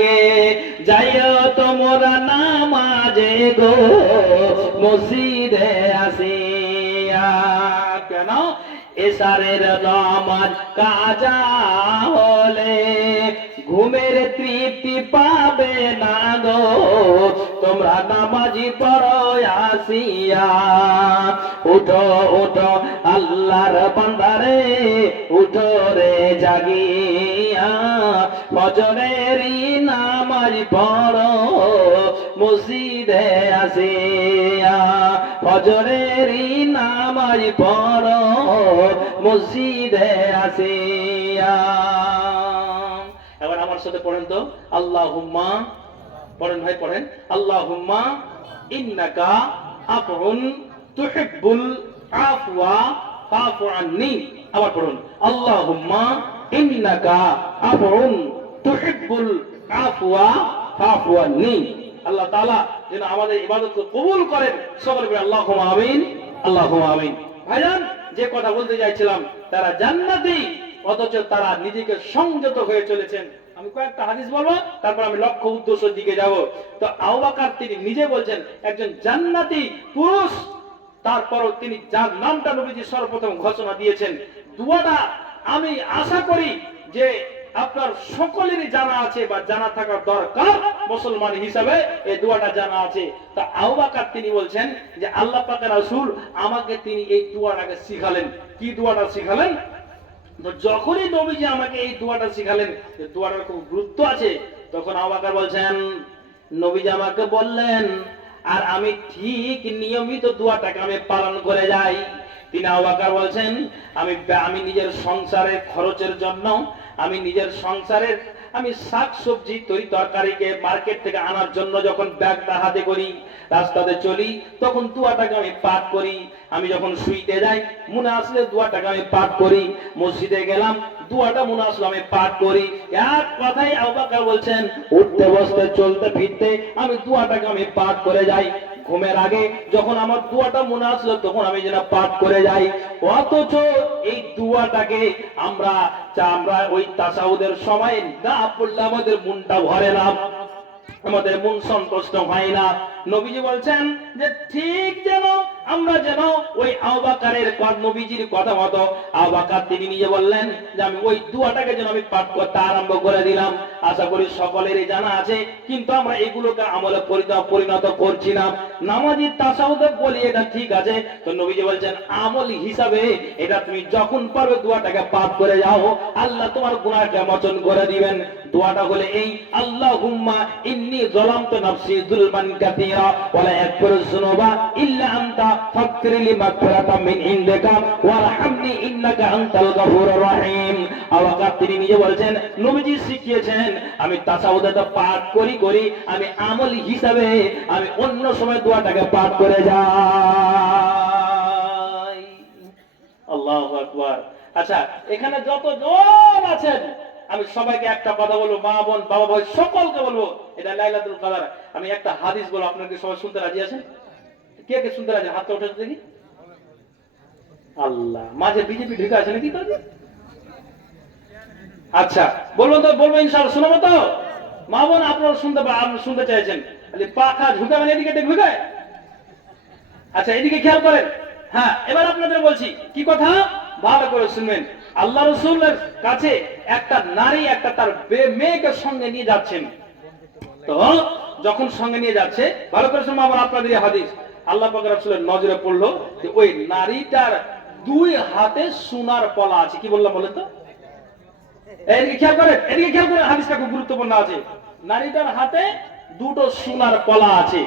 গে যাইও তোমরা নামাজে গো মসজিদে আসিয়া। কেন? এশারের নামাজ কাজা হলে ঘুমের তৃপ্তি পাবে না গো, তোমরা নামাজি পড়ো আসিয়া। উঠো উঠো আল্লাহর বান্দারে, উঠো রে জাগিয়া, ফজরেরই নামাজ পড়ো মসজিদে আসিয়া। ফজরেরই নামাজ পড়ো মসজিদে আসিয়া। এবার আমার সাথে পড়েন তো, আল্লাহুম্মা, পড়েন ভাই পড়েন, আল্লাহুম্মা ইন্নাকা আফউন তুহিব্বুল আফওয়া ফাফু আন্নি। আবার পড়ুন, আল্লাহুম্মা ইন্নাকা আফউন তুহিব্বুল আফওয়া ফাফু আন্নি। আল্লাহ তাআলা যেন আমাদের ইবাদতকে কবুল করেন। সকলে বলে আল্লাহুম্মা আমিন, আল্লাহুম্মা আমিন। ভাইজান, যে কথা বলতে চাইছিলাম, তারা জান্নাতি অথচ তারা নিজেকে সংযত হয়ে চলেছেন। আমি কয়েকটা হাদিস বলবো, তারপর আমি লক্ষ্য উদ্দেশ্যের দিকে যাব। তো আবু বকর তিনি নিজে বলছেন একজন জান্নাতি পুরুষ, তারপরও তিনি যার নামটা নবীজি সর্বপ্রথম ঘোষণা দিয়েছেন, দুয়াটা আমি আশা করি যে আপনার সকলেরই জানা আছে বা জানা থাকা দরকার, মুসলমান হিসাবে এই দোয়াটা জানা আছে। তা আবু বকর তিনি বলছেন যে আল্লাহ পাকের রাসূল আমাকে তিনি এই দোয়াটাকে শিখালেন। কি দোয়াটা শিখালেন? তো যখনই নবীজি আমাকে এই দোয়াটা শিখালেন, যে দোয়াটার খুব গুরুত্ব আছে, তখন আবু বকর বলছেন নবীজি আমাকে বললেন আর আমি ঠিক নিয়মিত দোয়াটাকে আমি পালন করে যাই। তিনি আবু বকর বলছেন আমি নিজের সংসারের খরচের জন্য, আমি নিজের সংসারের আমি শাক সবজি তরি তরকারিকে মার্কেট থেকে আনার জন্য যখন ব্যাগটা হাতে করি, রাস্তাতে চলি, তখন দোয়াটাকে আমি পাঠ করি। আমি যখন শুইতে যাই, মনে আসলে দোয়াটাকে আমি পাঠ করি। মসজিদে গেলাম, দোয়াটা মনে আসলে আমি পাঠ করি। এক কথাই আবু বকর বলছেন উঠতে বসতে চলতে ফিরতে আমি দোয়াটাকে আমি পাঠ করে যাই। ঘুমের আগে যখন আমার দোয়াটা মনে আসলো, তখন আমি যেন পাঠ করে যাই। অথচ এই দোয়াটাকে আমরা ওই তাসাউদের সময় না পড়লে আমাদের মনটা ভরে না, আমাদের মন সন্তুষ্ট হয় না। নবীজি বলছেন যে ঠিক যেন আমরা যেন ওই আবু বকরের নবীজির কথা মতো আবু বকর তিনি নিজে বললেন যে আমি ওই দোয়াটাকে যেন আমি পাঠ করতে আরম্ভ করে দিলাম। আশা করি সকলেরই জানা আছে, কিন্তু আমরা এগুলোকে আমলে পরিণত করছি না। নামাজি তাসাউদে বলি এটা ঠিক আছে, তো নবীজি বলছেন আমল হিসাবে এটা তুমি যখন পারবে দোয়াটাকে পাঠ করে যাও, আল্লাহ তোমার গুনাহকে মোচন করে দিবেন। দোয়াটা হলো এই, আল্লাহুম্মা ইন্নী যালামতু নাফসি যুলমান কাসীরা ওয়া লা ইয়াগফিরুয যুনুবা ইল্লা আনতা ফাগফিরলি মাগফিরাতাম মিন ইনদিকা ওয়ারহামনি ইন্নাকা আনতাল গফুরুর রহিম। আবু বকর তিনি নিজে বলছেন নবীজি শিখিয়েছেন আমি তাসাউদে পাঠ করি আমি আমল হিসাবে আমি অন্য সময় দোয়াটাকে পাঠ করে যাই। আল্লাহু আকবার। আচ্ছা, এখানে যতজন আছেন আমি সবাইকে একটা কথা বলবো, মা বোন বাবা ভাই সকলকে বলবো, এটা লাইলাতুল কদর। আমি একটা হাদিস বলবো, আপনাকে সবাই শুনতে রাজি আছেন? কে কে শুনতে রাজি? হাতটা উঠে দেখি। আল্লাহ, মাঝে বিজেপি ঢুকে আছে নাকি? আচ্ছা, বলবো ইনশাআল্লাহ, শোনাবো তো? মা বোন আপনারা শুনতে চাইছেন, পাখা ঝুঁকাবেন এদিকে ঢুকে। আচ্ছা, এদিকে খেয়াল করেন। হ্যাঁ, এবার আপনাদের বলছি কি কথা, ভালো করে শুনবেন। আল্লাহ রাসূলের কাছে একটা নারী একটা তার মেয়েকে সঙ্গে নিয়ে যাচ্ছেন। তো যখন সঙ্গে নিয়ে যাচ্ছে, ভালো করে শুনবো আবার আপনাদের এই হাদিস। আল্লাহ পাক রাসূলের নজরে পড়লো যে ওই নারীটার দুই হাতে সোনার পলা আছে। কি বললাম বলেন তো? এদিকে খেয়াল করেন, হাদিসটা খুব গুরুত্বপূর্ণ আছে। নারীটার হাতে দুটো সোনার পলা আছে।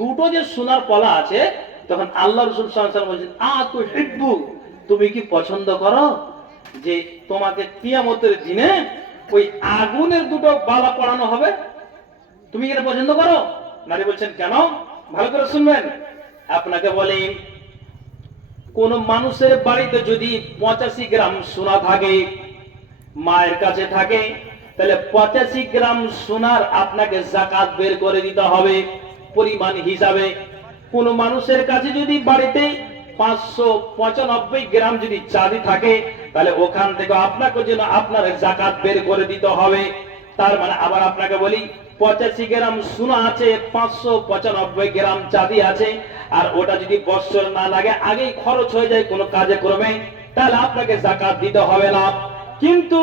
দুটো যে সোনার পলা আছে, তখন আল্লাহ রাসূল সাল্লাল্লাহু আলাইহি ওয়াসাল্লাম বলেন আতুহিব্বু, তুমি কি পছন্দ করো যে তোমাকে কিয়ামতের দিনে ওই আগুনের দুটো বালা পরানো হবে? তুমি কি এটা পছন্দ করো? নারী বলছেন কেন? ভালো করে শুনবেন। আপনাকে বলি, কোন মানুষের বাড়িতে যদি 85 গ্রাম সোনা থাকে, মায়ের কাছে থাকে, তাহলে 85 গ্রাম সোনার আপনাকে যাকাত বের করে দিতে হবে পরিমাণ হিসাবে। কোন মানুষের কাছে যদি বাড়িতে 595 গ্রাম যদি চাঁদি থাকে, তাহলে ওখান থেকে আপনাকে যেন আপনার যাকাত বের করে দিতে হবে। তার মানে আবার আপনাকে বলি 85 গ্রাম সোনা আছে, 595 গ্রাম চাঁদি আছে, আর ওটা যদি বছর না লাগে আগেই খরচ হয়ে যায় কোনো কাজে কর্মে, তাহলে আপনাকে যাকাত দিতে হবে না। কিন্তু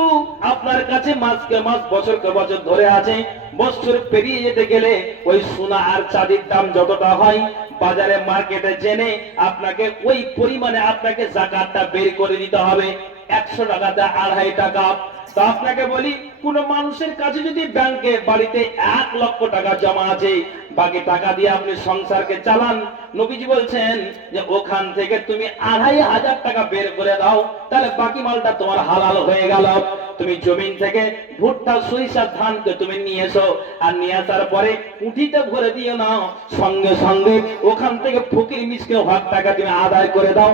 আপনার কাছে মাসকে মাস বছরকে বছর ধরে আছে, বছর পেরিয়ে যেতে গেলে ওই সোনা আর চাঁদির দাম যতটা হয় বাজারে মার্কেটে জেনে আপনাকে ওই পরিমাণে আপনাকে যাকাতটা বের করে দিতে হবে। 100 টাকাতে 2.5 টাকা। তো আপনাকে বলি, কোন মানুষের কাছে যদি ব্যাংকে বাড়িতে 1 লক্ষ টাকা জমা আছে, বাকি টাকা দিয়ে আপনি সংসারকে চালান, নবীজি বলছেন যে ওখান থেকে তুমি 2,500 টাকা বের করে দাও, তাহলে বাকি মালটা তোমার হালাল হয়ে গেল। তুমি জমিন থেকে ভুট্টা সরিষা ধানকে তুমি নিয়ে এসো, আর নিয়ে আসার পরে উঠিতে ভরে দিও না, সঙ্গে সঙ্গে ওখান থেকে ফকির মিসকে হক টাকা তুমি আদায় করে দাও,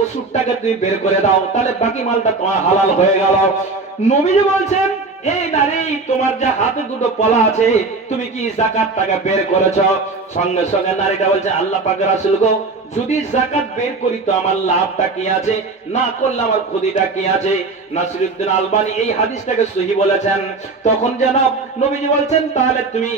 ওষুধ টাকা তুমি বের করে দাও, তাহলে বাকি মালটা তোমার হালাল হয়ে গেল। নবীজি বলছেন, এই নারী তোমার যে হাতে দুটো পলা আছে, তুমি কি যাকাত টাকা বের করেছো? সঙ্গে সঙ্গে নারীটা বলছে, আল্লাহ পাকের রাসূল গো, যদি যাকাত বের করি তো আমার লাভটা কি আছে, না করলে আমার ক্ষতিটা কি আছে? নাসিরউদ্দিন আলবানী এই হাদিসটাকে সহিহ বলেছেন। তখন জনাব নবীজি বলছেন, তাহলে তুমি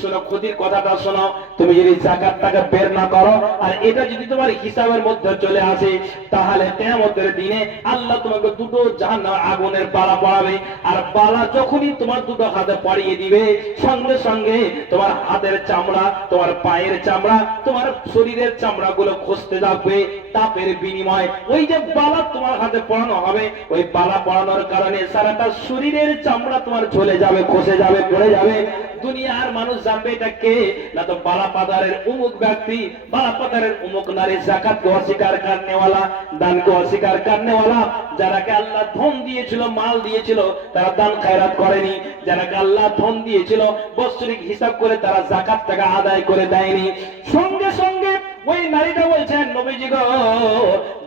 শোনো, ক্ষতির কথাটা শোনো। তুমি যদি যাকাত টাকা বের না করো আর এটা যদি তোমার হিসাবের মধ্যে চলে আসে, তাহলে কিয়ামতের দিনে আল্লাহ তোমাকে দুটো জাহান্নামের আগুনের বালা পড়াবে, আর বালা যখনই তোমার দুটো হাতে পড়িয়ে দিবে, সঙ্গে সঙ্গে তোমার হাতের চামড়া, তোমার পায়ের চামড়া, তোমার শরীরের চামড়া গুলো খসতে থাকবে তাপের বিনিময়। ওই যে বালা তোমার হাতে পড়ানো হবে, ওই বালা পড়ানোর কারণে সারাটা শরীরের চামড়া তোমার চলে যাবে, খসে যাবে, পড়ে যাবে। দুনিয়ার মানুষ জানবে এটা কে, না তো বালা পাদারের অমুক ব্যক্তি, বালা পাদারের অমুক নারী, যাকাতকে অস্বীকার করনেওয়ালা, দানকে অস্বীকার করনেওয়ালা। যারাকে আল্লাহ ধন দিয়েছিল, মাল দিয়েছিল, তারা দান খায়রাত করেনি। যারাকে আল্লাহ ধন দিয়েছিল, বাৎসরিক হিসাব করে তারা যাকাত টাকা আদায় করে দেয়নি। সঙ্গে সঙ্গে ওই নারীটা বলছেন, নবীজি গো,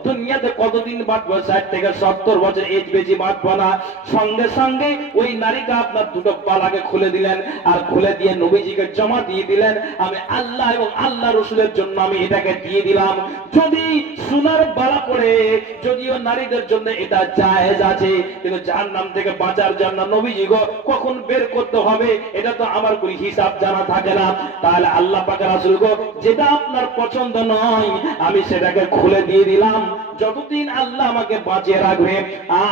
দুনিয়াতে কতদিন বাঁচবো? 60 থেকে 70 বছর, এজ বেশি বাঁচবো না। সঙ্গে সঙ্গে ওই নারীটা আপনার দুটো পালাকে খুলে দিলেন, আর খুলে দিয়ে নবীজিকে জমা দিয়ে দিলেন, আমি আল্লাহ এবং আল্লাহ রসুলের জন্য আমি এটাকে দিয়ে দিলাম। যদি সোনার বালা পড়ে, যদিও নারীদের জন্য এটা জায়েজ আছে, কিন্তু জাহান্নাম থেকে বাঁচার জন্য নবীজি গো কখন বের করতে হবে এটা তো আমার কোনো হিসাব জানা থাকে না। তাহলে আল্লাহ পাকের রাসূল গো, যেটা আপনার পছন্দ নয় আমি সেটাকে খুলে দিয়ে দিলাম, যতদিন আল্লাহ আমাকে বাঁচিয়ে রাখবে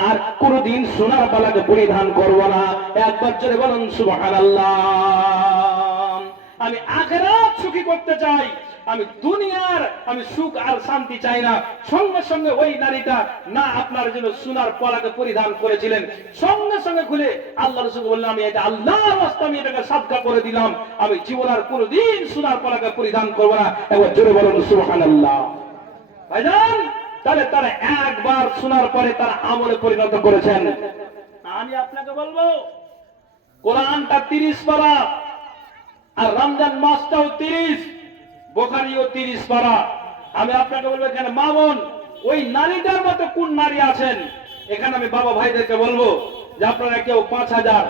আর কোনদিন সোনার বালাকে পরিধান করব না। একবার জোরে বলুন সুবহানাল্লাহ। আমি আখিরাত সুখী করতে চাই, আমি দুনিয়ার আমি সুখ আর শান্তি চাই না। সঙ্গে সঙ্গে ওই নারীটা না আপনার জন্য সোনার পলাকে পরিধান করেছিলেন, সঙ্গে সঙ্গে খুলে আল্লাহ রাসূল বললেন, আমি এটা আল্লাহর রাস্তায় আমি এটাকে সাদকা করে দিলাম, আমি জীবন আর কোনোদিন সোনার পলাকে পরিধান করব না। একবার জোরে বলুন সুবহানাল্লাহ। ভাইজান, তাহলে তারা একবার শোনার পরে তারা আমলে পরিণত করেছেন। আমি আপনাকে বলবো, কোরআনটা 30 পারা, আর রমজান মাসটাও 30, বুখারীও 30 পারা। আমি আপনাকে বলবো, এখানে মা বোন ওই নারীটার মতো কোন নারী আছেন? এখানে আমি বাবা ভাইদেরকে বলবো যে আপনারা কেউ 5,000,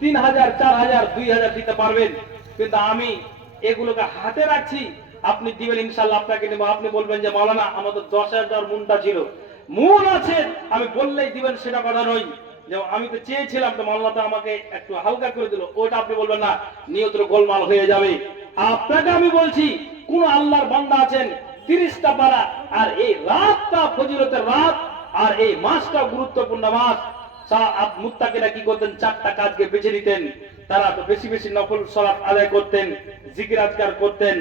3,000, 4,000, 2,000 দিতে পারবেন, কিন্তু আমি এগুলোকে হাতে রাখছি, আপনি দিবেন ইনশাআল্লাহ, আপনাকে নেব। আপনি বলবেন যে মাওলানা আমার তো 10,000 মনটা ছিল, মন আছে, আমি বললেই দিবেন সেটা কথা নয়। যে আমি তো চেয়েছিলাম, তো মাওলানা তো আমাকে একটু হালকা করে দিল, ওটা আপনি বলবেন না, নিয়ত গোলমাল হয়ে যাবে। আপনাকে আমি বলছি, কোন আল্লাহর বান্দা আছেন 30টা পারা, আর এই রাতটা ফজিলতের রাত, আর এই মাসটা গুরুত্বপূর্ণ মাস। মুত্তাকিরা কি করতেন? 4টা কাজকে বেছে নিতেন। তারা তো বেশি বেশি নফল সালাত আদায় করতেন, জিকির আজকার করতেন,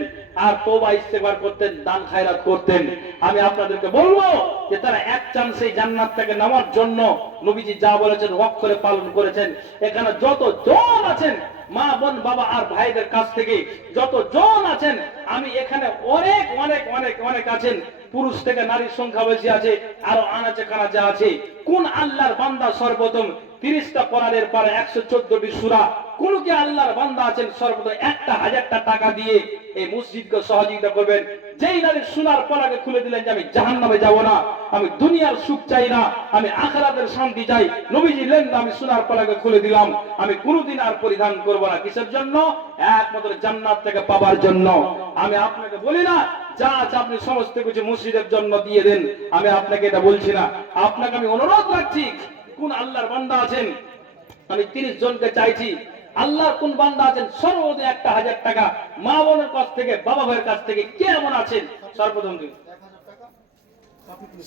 আর তওবা ইস্তেগফার করতেন, দান খায়রাত করতেন। আমি আপনাদেরকে বলবো যে তারা এক চান্সে জান্নাত থেকে নেওয়ার জন্য নবীজি যা বলেছেন অক্ষরে পালন করেছেন। এখানে যত জন আছেন মা বোন বাবা আর ভাইদের কাছ থেকে যত জন আছেন, আমি এখানে অনেক অনেক অনেক অনেক আছেন, পুরুষ থেকে নারীর সংখ্যা বেশি আছে, আরো আনাচে কানাচে আছে। কোন আল্লাহর বান্দা সর্বপ্রথম 30টা কোরআনের পরে 114টি সূরা, কোন কি আল্লাহর বান্দা আছেন সর্বপ্রথম 1,000টা টাকা দিয়ে এই মসজিদকে সহযোগিতা করবেন? যেই নারী সোনার পলাকে খুলে দিলেন যে আমি জাহান্নামে যাব না, আমি দুনিয়ার সুখ চাই না, আমি আখিরাতের শান্তি চাই, নবীজি বললেন আমি সোনার পলাকে খুলে দিলাম, আমি কোনোদিন আর পরিধান করব না। কিসের জন্য? একমাত্র জান্নাত থেকে পাবার জন্য। আমি আপনাকে বলি না যা আছে আপনি সমস্ত কিছু মসজিদের জন্য দিয়ে দেন, আমি আপনাকে এটা বলছি না। আপনাকে আমি অনুরোধ রাখছি, কোন আল্লাহর বান্দা আছেন আমি 30 জনকে চাইছি, আল্লাহর কোন বান্দা আছেন সর্বদা 1000 টাকা মা বোনের কাছ থেকে, বাবা ভাইয়ের কাছ থেকে কে এমন আছেন? সর্বপ্রথম দিন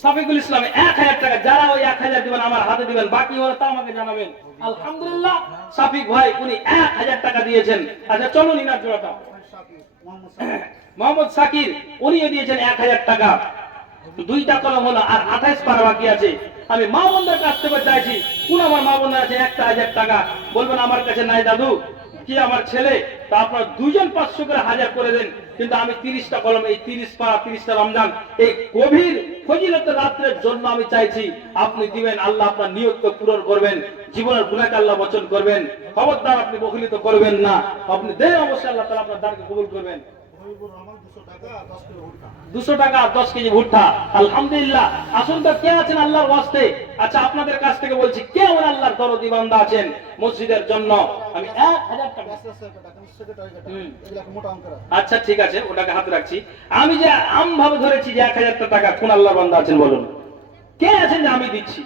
সাফিকুল ইসলাম 1000 টাকা। যারা ওই 1000 দিবেন আমার হাতে দিবেন, বাকি হলে তা আমাকে জানাবেন। আলহামদুলিল্লাহ, সাফিক ভাই উনি 1000 টাকা দিয়েছেন। আচ্ছা চলুন ইনার জোড়াটা। মোহাম্মদ সাকির উনিও দিয়েছেন 1000 টাকা। 2টা কলম হলো আর 28 পারা বাকি আছে। আমি মা বোনদের কাছ থেকে চাইছি, কোন আমার মা বোনদের আছে 1000 টাকা, বলবেন আমার কাছে নাই দাদু, কি আমার ছেলে, তা আপনারা দুজন 500 করে 1000 করে দেন। কিন্তু আমি 30টা কলম, এই 30 পারা 30টা রমজান, এই গভীর ফজিলতের রাত্রের জন্য আমি চাইছি আপনি দিবেন। আল্লাহ আপনার নিয়তকে পূরণ করবেন, জীবনের গুনাহকে আল্লাহ বচন করবেন। খবরদার আপনি বখিলিত করবেন না, আপনি দেন, অবশ্যই আল্লাহ তাআলা আপনার দানকে কবুল করবেন। 200 টাকা 10 কেজি ভুট্টা। আলহামদুলিল্লাহ। আসুন তো কে আছেন আল্লাহর ওয়াস্তে? আচ্ছা আপনাদের কাছ থেকে বলছি, কে আমার আল্লাহর দরদি বান্দা আছেন মসজিদের জন্য? আমি 1000 টাকা। আচ্ছা ঠিক আছে, ওটাকে হাতে রাখছি। আমি যে আম ভাবে ধরেছি যে 1000 টাকা, কোন আল্লাহর বান্দা আছেন বলুন? কে আছেন যে আমি দিচ্ছি?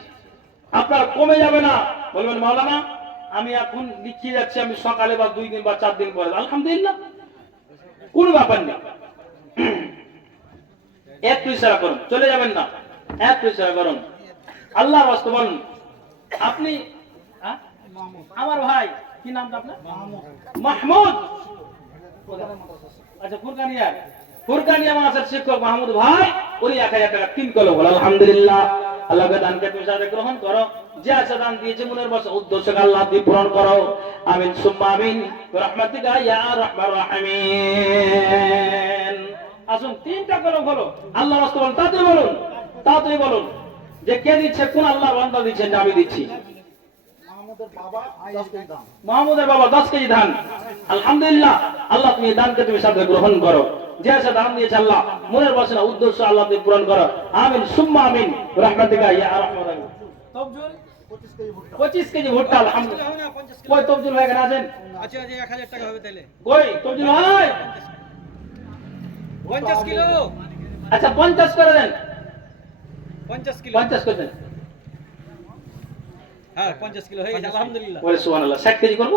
আপনার কমে যাবে না, বলবেন মাওলানা আমি এখন লিখিয়ে যাচ্ছি, আমি সকালে বা 2 দিন বা 4 দিন পরে। আলহামদুলিল্লাহ, কোন ব্যাপার নেই। একটু ইশারা করুন, চলে যাবেন না, একটু ইশারা করুন। আল্লাহর ওয়াস্তে বলুন। আপনি আমার ভাই, কি নামটা আপনার? মাহমুদ। আচ্ছা ফুরকানিয়া, ফুরকানিয়া মাদ্রাসার শিক্ষক মাহমুদ ভাই, উনি 1000 টাকা 3 কলম বল। আলহামদুলিল্লাহ, আল্লাহকে দানকে তুমি সাথে গ্রহণ করো। যে আছে দান দিয়েছে মনের বসে উদ্দেশ্যকে আল্লাহ দিয়ে পূরণ করো। আমিন সুম্মা আমিন বিরহমাতিকা ইয়া রাহমার রাহিমিন। আসুন 3টা কলম হলো। আল্লাহর রাস্তা বলুন, তাড়াতাড়ি বলুন, তাড়াতাড়ি বলুন যে কে দিচ্ছে, কোন আল্লাহর বান্দা দিচ্ছেন যে আমি দিচ্ছি? মাহমুদের বাবা 10 কেজি ধান। আলহামদুলিল্লাহ, আল্লাহ তুমি দানকে তুমি সাথে গ্রহণ করো। যে আছে দান দিয়েছে আল্লাহ মনের বাসনা উদ্দেশ্য আল্লাহ তুমি পূরণ করো। আমিন সুম্মা আমিন বিরহমাতিকা ইয়া রাহমার রাহিম। তবজুল 25 কেজি ভুট্টা। আলহামদুলিল্লাহ, কই তবজুল ভাই এখানে আছেন? আচ্ছা 1000 টাকা হবে তাহলে। কই তবজুল ভাই? 50 কিলো। আচ্ছা 50 করে দেন। 50 কিলো। 50 করে দেন। হ্যাঁ 50 কিলো হয়ে গেছে আলহামদুলিল্লাহ। ওরে সুবহানাল্লাহ, 60 কেজি করব?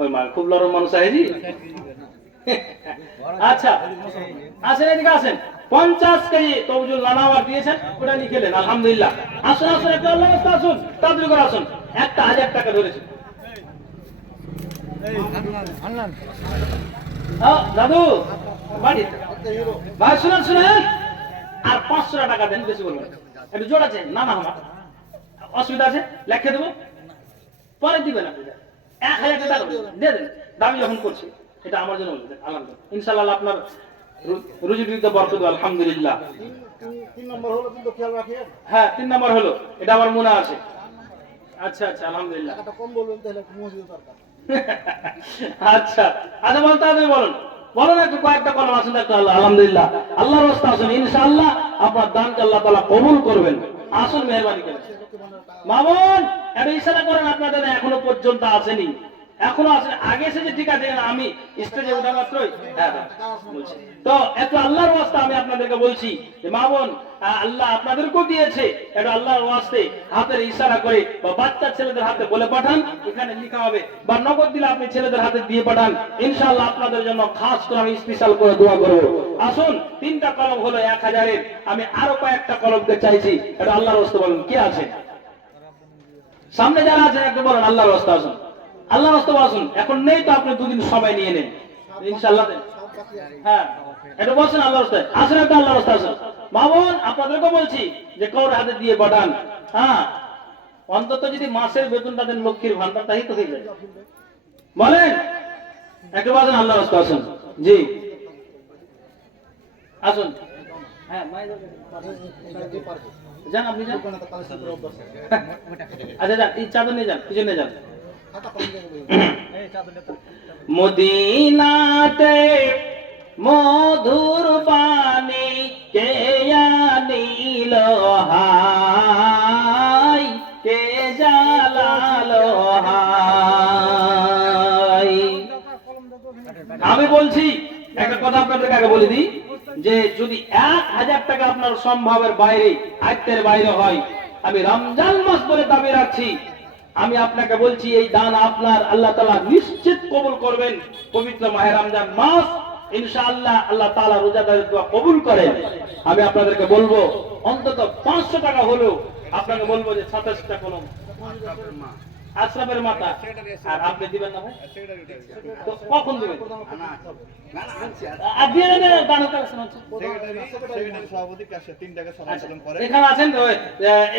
ওই মা খুব নরম মানুষ আইজি। আচ্ছা আসেন, এদিকে আসেন। 50 কেজি তবজুল নানাওয়ার দিয়েছেন, ওটা লিখে নেন। আলহামদুলিল্লাহ। আসুন আসুন, একটু আল্লাহর রাস্তা আসুন, তাড়াতাড়ি করে আসুন। 1000 টাকা ধরেছে। দাদু বাড়ি ভাই শুনেন শুনেন, আর 500 টাকা দেন, বেশি বলবেন। একটু জোর আছে না? না আমার অসুবিধা আছে, লেখে দেবো, পরে দিবেন আপনি। 1000 টাকা দিয়ে দেন, দামি যখন করছি। এটা আমার জন্য বলবেন। আলহামদুলিল্লাহ, ইনশাআল্লাহ আপনার রুজি রুজিতে বরকত হবে। আলহামদুলিল্লাহ। 3 নম্বর হলো, কিন্তু খেয়াল রাখেন। হ্যাঁ 3 নম্বর হলো, এটা আমার মনে আছে। আচ্ছা আচ্ছা আলহামদুলিল্লাহ। টাকাটা কম বলবেন তাহলে একটু মসজিদে দরকার। আচ্ছা আচ্ছা বলতে হবে, বলুন বলুন একটু কয়েকটা কলম আসুন একটু। আলহামদুলিল্লাহ, আল্লাহর রাস্তা আসুন, ইনশাআল্লাহ আপনার দানকে আল্লাহ তাআলা কবুল করবেন। আসুন মেহেরবানি করে। মামুন একটু ইশারা করেন, আপনাদের এখনো পর্যন্ত আসেনি, এখনো আসেন। আগে এসেছে ঠিক আছে, আমি স্টেজে ওঠা মাত্রই বলছি তো একটু আল্লাহর ওয়াস্তে আমি আপনাদেরকে বলছি যে মামুন আল্লাহ আপনাদেরকেও দিয়েছে, একটু আল্লাহর ওয়াস্তে হাতের ইশারা করে বা বাচ্চা ছেলেদের হাতে বলে পাঠান, এখানে লেখা হবে, বা নগদ দিলে আপনি ছেলেদের হাতে দিয়ে পাঠান। ইনশাআল্লাহ আপনাদের জন্য খাস করে আমি স্পেশাল করে দোয়া করব। আসুন 3টা কলম হলো 1000-এর। আমি আরো কয়েকটা কলমকে চাইছি, এটা আল্লাহর ওয়াস্তে বলুন কে আছে সামনে যারা আছেন, একটু বলুন আল্লাহর ওয়াস্তে আসুন, আল্লাহর রাস্তা আসুন। এখন নেই তো আপনি 2 দিন সময় নিয়ে নেন ইনশাআল্লাহ। হ্যাঁ এটা বলছেন আল্লাহর রাস্তায় আসুন, একটা আল্লাহর রাস্তা আসুন। মামুন আপনাদেরকে বলছি যে কাউর হাতে দিয়ে পাঠান। হ্যাঁ অন্তত যদি মাসের বেতনটা দেন, লক্ষ্মীর ভান্ডার তাই তো হয়ে যায়। বলেন একটু বলছেন আল্লাহর রাস্তা আসুন। জি আসুন। হ্যাঁ যান, আপনি যান। আচ্ছা যান, এই চাদর নিয়ে যান, পিছনে যান। মদিনাতে মধুর পানি কে আনিল হাই, কে জালালো হাই। আমি বলছি একটা কথা আপনাদেরকে আগে বলে দিই, যে যদি 1000 টাকা আপনার সম্ভবের বাইরে, আয়ত্তের বাইরে হয়, আমি রমজান মাস বলে দাবি রাখছি, আমি আপনাকে বলছি এই দান আপনার আল্লাহ তাআলা নিশ্চিত কবুল করবেন। পবিত্র মাহে রমজান মাস ইনশাআল্লাহ আল্লাহ তাআলা রোজাদারের দোয়া কবুল করেন। আমি আপনাদেরকে বলবো অন্তত 500 টাকা হলেও আপনাকে বলবো যে 27টা কলম আশরাফের মাতা, আর আপনি দিবেন না ভাই? তো কখন দিবেন? আর দিয়ে দেন দান কালেকশন হচ্ছে। সভাপতি ক্যাশে 3 টাকা সমাধান করে। এখানে আছেন তো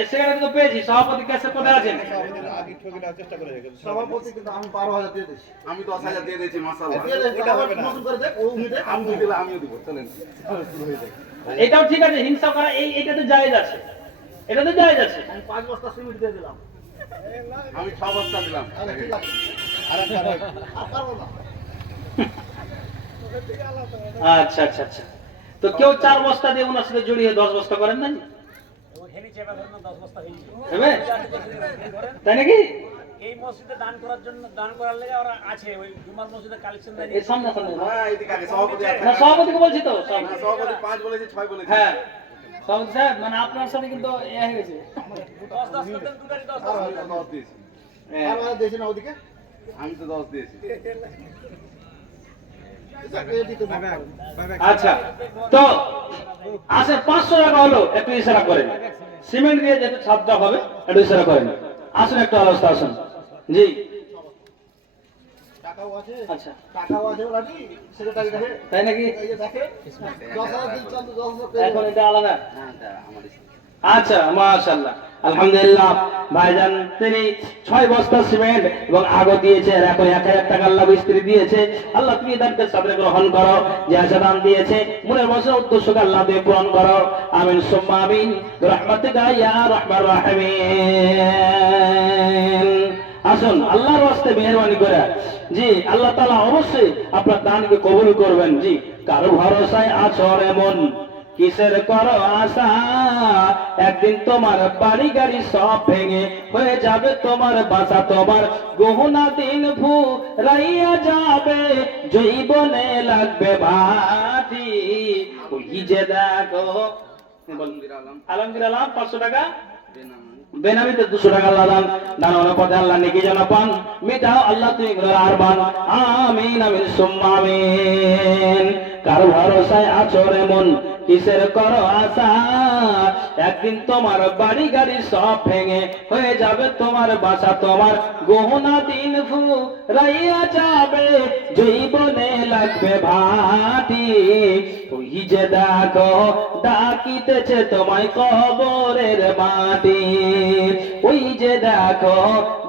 সেক্রেটারি তো পেয়েছি, সভাপতি কাছে কোথায় আছেন? সভাপতির আগে ঠকে দেওয়ার চেষ্টা করে দেখেন। সভাপতি কিন্তু আমি 12,000 দিয়ে দিয়েছি। আমি 10,000 দিয়ে দিয়েছি মাশাআল্লাহ। ওটা হবে না। নতুন করে দেখ, ও উনি দেখ, আমি দিলে আমিও দিব, চলেন শুরু হয়ে যায়। এটাও ঠিক আছে, হিংসা করা এটাতে জায়েজ আছে, এটাতে জায়েজ আছে। আমি 5 বস্তা সিমেন্ট দিয়ে দিলাম। আমি 6 বস্তা দিলাম। আরে ঠিক আছে। আর পারবো না। আচ্ছা আচ্ছা আচ্ছা, তো কেউ 4 বস্তা দিয়ে ওনার সাথে জড়িয়ে 10 বস্তা করেন না? হবে? তাই নাকি? এই মসজিদে দান করার জন্য, দান করার লেগে ওরা আছে, ওই জুমার মসজিদে কালেকশন দেয়। এই সামনে সামনে হ্যাঁ, এদিকে আগে সভাপতি আছে। না, সভাপতিকে বলছি তো সভাপতি 5 বলেছে, 6 বলেছে। হ্যাঁ সভাপতি সাহেব, মানে আপনার সাথে কিন্তু হয়ে গেছে। 10 করে দেন, দুটারই 10 আর 10 দিয়েছি। হ্যাঁ। আর আর দিয়েছি না ওদিকে। আমি তো 10 দিয়েছি। আচ্ছা, তো আসে 500 টাকা হলো, একটু ইশারা করেন। সিমেন্ট দিয়ে যেহেতু ছাদটা হবে, একটু ইশারা করেন। আসুন একটু অবস্থা আসুন। জি টাকাও আছে। আচ্ছা, টাকাও আছে রাজি সেক্রেটারি দেখে। তাই নাকি? এই যে দেখে 10,000 দিন চল 10,000 পেয়ে এখন এটা আলাদা। না, এটা আমার ইচ্ছা। আচ্ছা, মাশাআল্লাহ, আলহামদুলিল্লাহ। ভাইজান তিনি 6 বস্তা সিমেন্ট এবং আগো দিয়েছে, আর এখন 1000 টাকা আল্লাহ মিস্ত্রি দিয়েছে। আল্লাহ তুমি তাদেরকে সাদরে গ্রহণ করো, যে আশা দান দিয়েছে মনের বছর উদ্দেশ্যকে আল্লাহ দিয়ে পূরণ করো। আমিন সুম্মা আমিন বিরহমাতিকা ইয়া রাহমান রাহিমিন। আসুন আল্লাহর ওয়াস্তে মেহেরবানি করে, জি আল্লাহ তাআলা অবশ্যই আপনার দানকে কবুল করবেন। জি, কারো ভরসায় আছর এমন কিসের করো আশা, একদিন তোমার বাড়ি গাড়ি সব ভেঙে হয়ে যাবে তোমার বাসা, তোমার গহনা দিন ফুরাইয়া যাবে, জীবনে লাগবে ভাটি। ওই যে দেখো আলহামদুলিল্লাহ 500 টাকা বেনামিতে 200 টাকা আল্লাহ দান, দানের পথে আল্লাহ নেকি যেন পান, মিটাও আল্লাহ তুমি আর বান। আমিন আমিন সুম্মা আমিন। কারো ভরসায় আছর এমন কিসের করো আশা, একদিন তোমার বাড়ি গাড়ি সব ভেঙে হয়ে যাবে তোমার বাসা, তোমার গহনা দিন ফুরাইয়া যাবে, জীবনে লাগবে ভাটি। ওই যে দেখো ডাকিতেছে তোমায় কবরের মাটি, ওই যে দেখো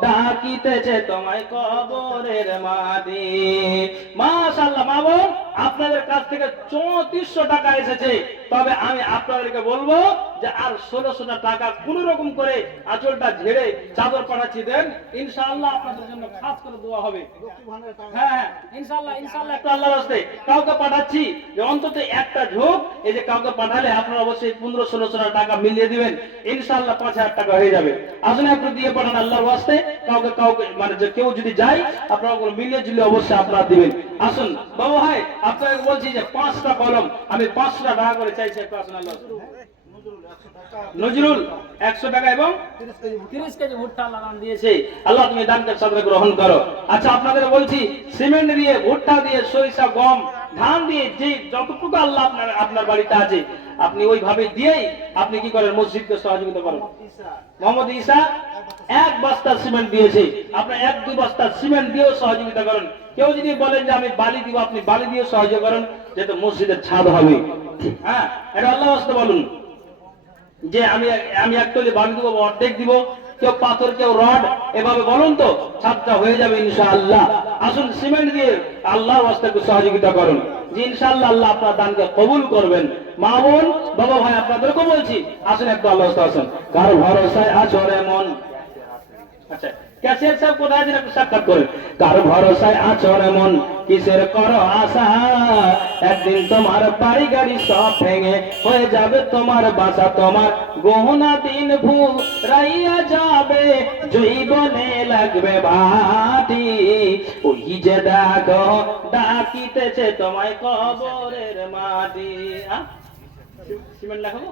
ডাকিতেছে তোমায় কবরের মাটি। মাশাআল্লাহ, মা বোন আপনাদের কাছ থেকে 3400 টাকা এসেছে, তবে আমি আপনাদেরকে বলবো যে আর 1600 টাকা কোন রকম করে আঁচলটা ঝেড়ে চাদর পাঠাচ্ছি দেন, ইনশাআল্লাহ আপনাদের জন্য খাস করে দোয়া হবে। হ্যাঁ হ্যাঁ, ইনশাআল্লাহ ইনশাআল্লাহ একটু আল্লাহর রাস্তায় কাউকে পাঠাচ্ছি যে অন্তত একটা ঝোঁক, এই যে কাউকে পাঠালে আপনারা অবশ্যই 1500-1600 টাকা মিলিয়ে দিবেন, ইনশাআল্লাহ 5000 টাকা হয়ে যাবে। আসলে একটু দিয়ে পাঠান আল্লাহর রাস্তায়, কাউকে কাউকে মানে যে কেউ যদি যায় আপনারা মিলিয়ে ঝুলিয়ে অবশ্যই আপনারা দিবেন। আসুন বাবা ভাই, আপনাকে বলছি যে 5টা কলম আমি 500 টাকা করে চাইছি, একটু আসুন আল্লাহ। নজরুল 100 টাকা এবং 30 কেজি ভুট্টা আল্লাহ দান দিয়েছে, আল্লাহ তুমি দানকে সাদরে গ্রহণ করো। আচ্ছা, আপনাদের বলছি সিমেন্ট দিয়ে, ভুট্টা দিয়ে, সরিষা, গম, ধান দিয়ে যে যতটুকু আল্লাহ আপনার বাড়িতে আছে আপনি ওইভাবে দিয়েই আপনি কি করেন, মসজিদকে সহযোগিতা করেন। মোহাম্মদ ঈসা 1 বস্তা সিমেন্ট দিয়েছে, আপনার 1-2 বস্তা সিমেন্ট দিয়েও সহযোগিতা করেন। কেউ যদি বলেন যে আমি বালি দিব, আপনি বালি দিয়ে সহযোগিতা করেন, যেহেতু মসজিদের ছাদ হবে। হ্যাঁ, এটা আল্লাহ ওয়াস্তে বলুন যে আমি একটলি বালি দিব, অর্ধেক দিব, কেউ পাথর কেউ রড, এভাবে বলুন তো ছাদটা হয়ে যাবে ইনশাআল্লাহ। আসুন সিমেন্ট দিয়ে আল্লাহর ওয়াস্তে সহযোগিতা করুন, যে ইনশাআল্লাহ আল্লাহ আপনার দানকে কবুল করবেন। মা বোন বাবা ভাই আপনাদেরকে বলছি, আসুন একটু আল্লাহর ওয়াস্তে আসুন। কার ভরসায় আছর এমন, আচ্ছা ক্যাশিয়ার সাহেব কোথায় আছেন, একটু সাক্ষাৎ করেন। কার ভরসায় আছর এমন কিসের করো আশা, একদিন তোমার বাড়ি গাড়ি সব ভেঙে হয়ে যাবে তোমার বাসা, তোমার গহনা দিন ফুরাইয়া যাবে, জীবনে লাগবে ভাটি। ওই যে দেখো ডাকিতেছে তোমায় কবরের মাটি। সিমেন্ট লাগাবো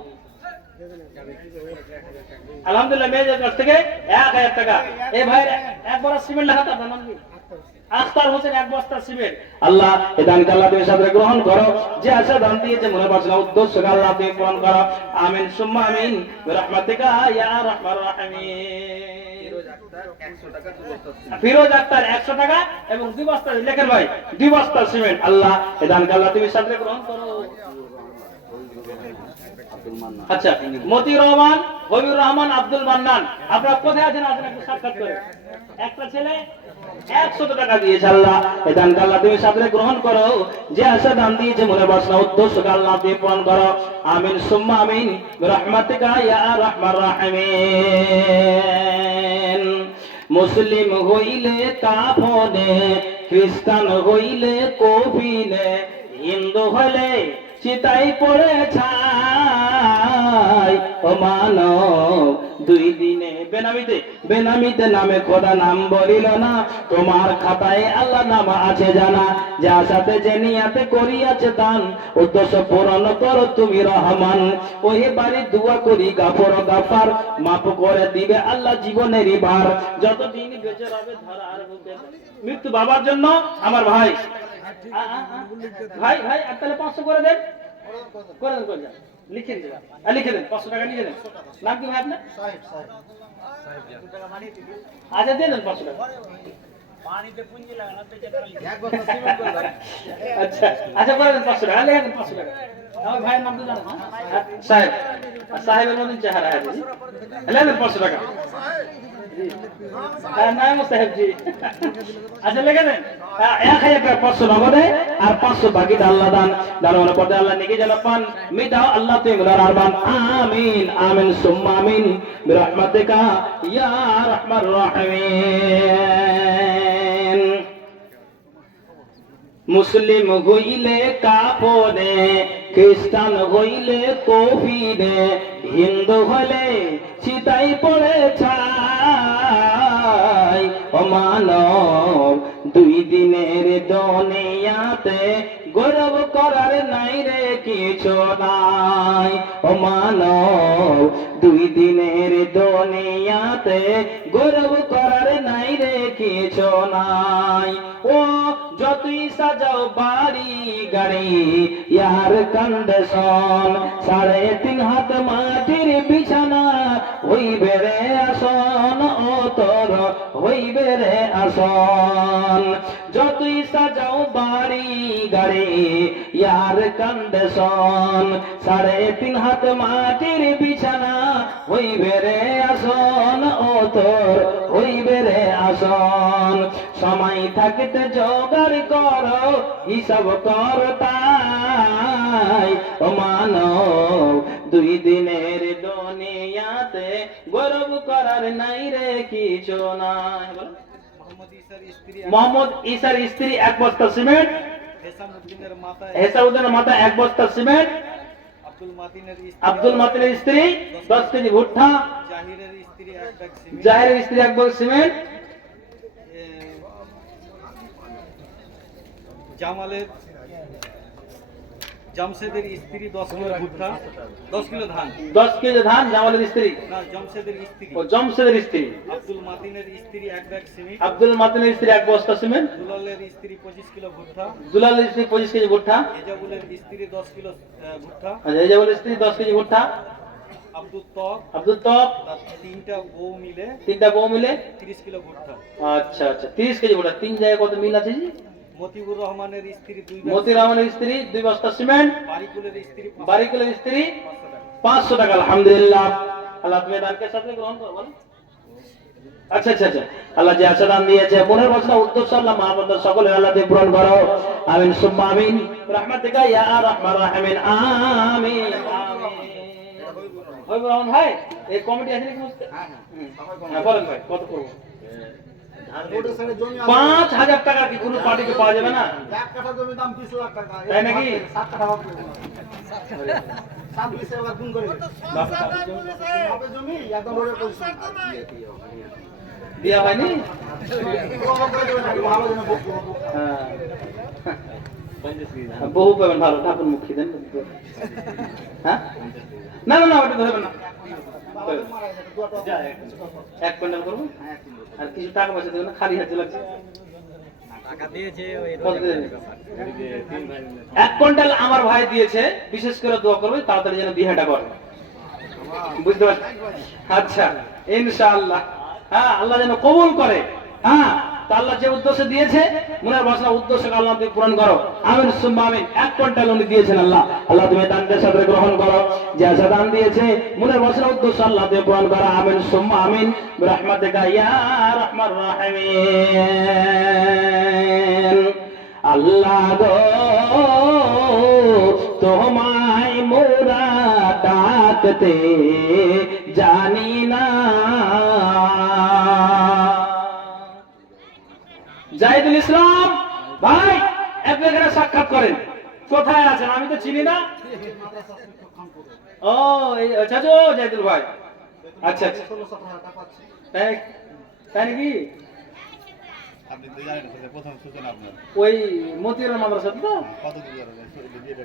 আলহামদুলিল্লাহ মেয়েদের কাছ থেকে 1000 টাকা। এই ভাই একবার সিমেন্ট লাগাতে আপনার নাম কি? আখতার হোসেন, এক বস্তা সিমেন্ট। আল্লাহ এই দানকে আল্লাহ তুমি সাদরে গ্রহণ করো। যে আশা দান দিয়েছে মনে বাসনা উদ্দেশ্য আল্লাহ তুমি পূরণ করো। আমিন সুম্মা আমিন বিরহমাতিকা ইয়া আরহামার রাহিমিন। ফিরোজ আক্তার 100 টাকা এবং 2 বস্তা লেখেন ভাই 2 বস্তা সিমেন্ট। আল্লাহ এই দানকে আল্লাহ তুমি সাদরে গ্রহণ করো। আচ্ছা, মতিউর রহমান, হবিবুর রহমান, আব্দুল মান্নান, আপনারা কোথায় আছেন? আসেন একটু সাক্ষাৎ করে। একটা ছেলে 100 টাকা দিয়েছে। আল্লাহ এই দানকে আল্লাহ তুমি সাদরে গ্রহণ করো। যে আশা দান দিয়েছে মনে বাসনা উদ্দেশ্য আল্লাহ তুমি পূরণ করো। আমিন সুম্মা আমিন বিরহমাতিকা ইয়া আরহামার রাহিমিন। মুসলিম হইলে কাফনে, খ্রিস্টান হইলে কফিনে, হিন্দু হলে চিতাই পড়ে ছাই। ও মানব 2 দিনে বেনামিতে নামে খোদা নাম বলিল না। তোমার খাতায় আল্লাহ নাম আছে জানা। যা সাথে যে নিয়াতে করিয়াছে দান, উদ্দেশ্য পূরণ করো তুমি রহমান। ওহে বাড়ি দোয়া করি গাফর গাফার, মাফ করে দিবে আল্লাহ জীবনেরই ভার। যতদিন বেঁচে রবে ধরার বুকে। মৃত্যু বাবার জন্য আমার ভাই ভাই ভাই তাহলে 500 করে দেন, করে দেন, করে দেন, লিখে দেন, লিখে দেন 500 টাকা লিখে দেন। নাম কি ভাই আপনার? আচ্ছা দিয়ে দেন 500 টাকা। পানিতে পুঞ্জি লাগানো পেটে টাকা লিখে আচ্ছা আচ্ছা করে দেন 500 টাকা, লিখে দেন 500 টাকা। আমার ভাইয়ের নাম তো জানেন? সাহেব, সাহেবের মতন চেহারা আছে, লিখে দেন 500 টাকা। নাম সাহেব জি। আচ্ছা লিখে দেন 1000 টাকা 500 নগদে আর 500 বাকিটা আল্লাহ দান। দানের পথে আল্লাহ নেকি যেন পান মিটাও আল্লাহ তুমি গুনার আরবান। আমিন আমিন সুম্মা আমিন বিরহমাতিকা ইয়া আরহামার রাহিমিন। মুসলিম হইলে কাফনে, খ্রিস্টান হইলে কফিনে, হিন্দু হলে চিতাই পড়ে ছাই। ও মানব 2 দিনের দুনিয়াতে গৌরব করার নাই রে কিছু নাই। ও মানব 2 দিনের দুনিয়াতে গৌরব করার নাই রে কিছু নাই। ও যতই সাজাও বাড়ি গাড়ি ইয়ার কন্ডিশন, 3.5 হাত মাটির বিছানা হইবে রে আসন। ও তোর হইবে রে আসন। যতই সাজাও বাড়ি গাড়ি ইয়ার কন্ডিশন, 3.5 হাত মাটির বিছানা হইবে রে আসন। ও তোর হইবে রে আসন। সময় থাকতে জোগাড় করো, হিসাব কর তাই। ও মানব 2 দিনের দুনিয়াতে গৌরব করার নাই রে কিছু নাই। মোহাম্মদ ঈসার স্ত্রী 1 বস্তা সিমেন্ট। হেসামউদ্দিনের মাথা 1 বস্তা সিমেন্ট। আব্দুল মাতিনের স্ত্রী 10 কেজি ভুট্টা। জাহিরের স্ত্রী 1 বস্তা সিমেন্ট। জামশেদের স্ত্রী 10 কিলো ভুট্টা, 10 কিলো ধান। 10 কেজি ধান জামালের স্ত্রী। না, জামশেদের স্ত্রী। ও জমশেদের স্ত্রী। আব্দুল মাতিনের স্ত্রী 1 ব্যাগ সিমেন্ট। আব্দুল মাতিনের স্ত্রী 1 বস্তা সিমেন্ট। দুলালের স্ত্রী 25 কিলো ভুট্টা। দুলালের স্ত্রী 25 কেজি ভুট্টা। এজাবুলের স্ত্রী 10 কিলো ভুট্টা। আচ্ছা এজাবুলের স্ত্রী 10 কেজি ভুট্টা। আব্দুল তপ তার 3টা বউ মিলে 30 কিলো ভুট্টা। আচ্ছা আচ্ছা 30 কেজি ভুট্টা। 3 জায়গায় কত মিল আছে জি? মতিউর রহমানের স্ত্রী 2 মতিউর রহমানের স্ত্রী 2 বস্তা সিমেন্ট। বারিকুলের স্ত্রী 500 টাকা। আলহামদুলিল্লাহ। আল্লাহ তুমি দানকে সাথে গ্রহণ করো বল। আচ্ছা আচ্ছা আচ্ছা আল্লাহ যে আশা দান দিয়েছে 15 বছর উদ্দেশ্য আল্লাহ মাহবুবদের সকলের আল্লাহ তুমি পূরণ করো। আমিন সুম্মা আমিন রাহমাতিকা ইয়া আরহামার রাহিমিন। আমিন আমিন। হবিবুর রহমান ভাই এই কমিটি আছে নাকি বুঝতে? হ্যাঁ বলেন ভাই কত করব? 5000 টাকা কি কোনো পার্টিকে পাওয়া যাবে না? 1 কাঠা জমির দাম 20 লাখ টাকা। তাই নাকি? 7 কাঠা হবে। 7 20 এবার গুণ করে হবে জমি একদম রোডে পজিশন দিয়া হয়নি? ভালো জন্য বকবো। হ্যাঁ বহু পাবেন, ভালো ঠাকুর মুখী দেন। হ্যাঁ, না না না, ওটা ধরবেন না। 1 কুইন্টাল করবো, আর কিছু টাকা পয়সা দেবেন না, খালি হাতে লাগছে। কত দিলেন? 1 কুইন্টাল আমার ভাই দিয়েছে, বিশেষ করে দোয়া করবে তাড়াতাড়ি যেন বিয়েটা করে, বুঝতে পারছেন? আচ্ছা, ইনশাআল্লাহ। হ্যাঁ, আল্লাহ যেন কবুল করে। হ্যাঁ, তা আল্লাহ যে উদ্দেশ্য দিয়েছে, মনের বাসনা উদ্দেশ্যকে আল্লাহ তুমি পূরণ করো। আমিন সুম্মা আমিন। 1 কুইন্টাল উনি দিয়েছেন আল্লাহ, আল্লাহ তুমি দানকে সাথে গ্রহণ করো। যে আশা দান দিয়েছে, মনের বাসনা উদ্দেশ্য আল্লাহ তুমি পূরণ করো। আমিন সুম্মা আমিন বিরহমাতিকা ইয়া আরহামার রাহিমিন। আল্লাহ গো, তোমায় মোরা ডাকতে জানি না। জাহিদুল ইসলাম ভাই, একটু এখানে সাক্ষাৎ করেন। কোথায় আছেন? আমি তো চিনি না। ও, আচ্ছা জাহিদুল ভাই, আচ্ছা আচ্ছা, 16-17 টাকা পাচ্ছি। তাই তাই নাকি? আপনি তো জানেন প্রথম সূচনা আপনার ওই মতিউর মাদ্রাসা তো? কত দিন ধরে